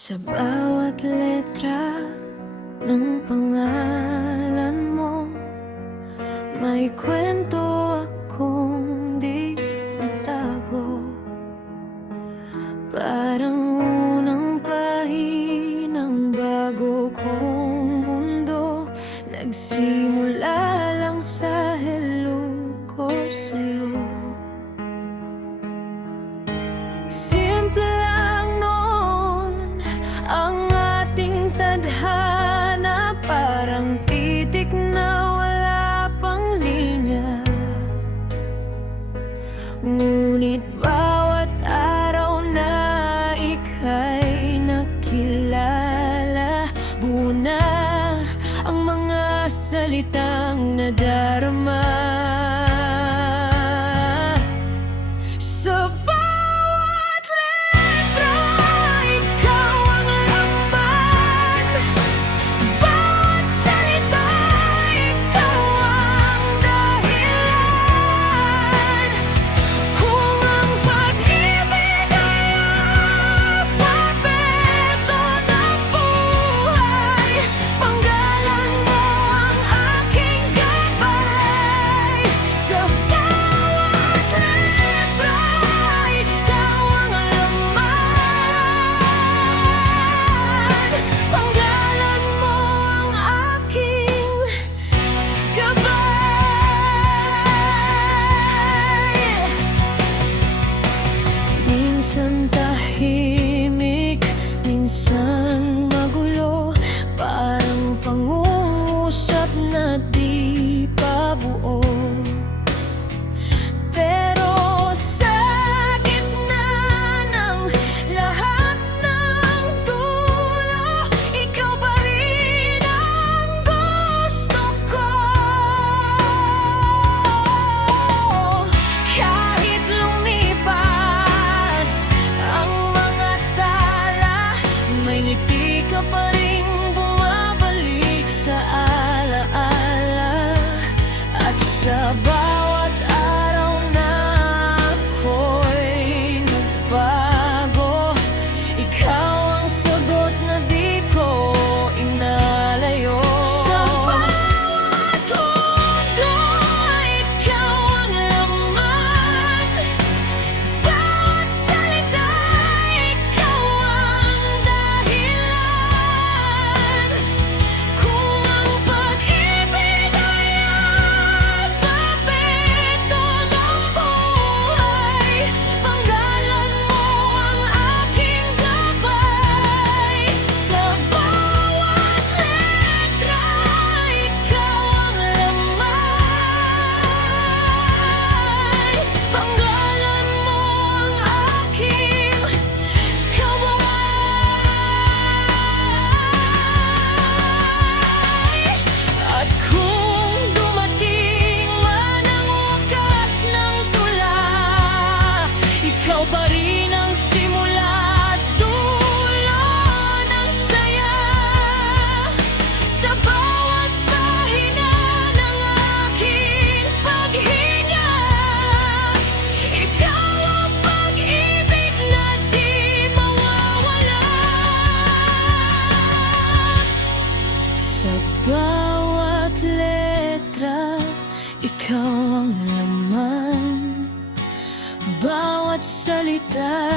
Sa bawat letra ng pangalan mo, may kwento akong di natago. Parang unang pahinang bago kong mundo, nagsimula lang sa hello ko sa'yo. Simple lang noon ang ating tadhana, parang titik na wala pang linya. Ngunit bawat araw na ika'y nakilala, buo na ang mga salitang nadarama. Minsan tahimik, minsan magulo, parang pangungusap na di pa buo. Pero sa gitna ng lahat ng dulo, ikaw pa rin ang gusto ko. Kahit lumipas may ngiti ka pa rin bumabalik sa alaala. At sa bawat araw na ako'y nagbago, ikaw ang sagot na di ko inalayo. Sa bawat mundo, ikaw ang laman. Bawat salita, ikaw ang dahilan. Kung ang pag-ibig ay alpabeto ng buhay, panggalan mo ang aking gabay. Sa bawat letra, ikaw ang laman. Panggalan mo ang aking kabuhay. At kung dumating man ang wakas ng tula, ikaw pa rin ang simula at dulo ng saya. Sa bawat pahina ng aking paghinga, ikaw ang pag-ibig na di mawawala. Sa bawat letra, ikaw ang laman. Bawat salita,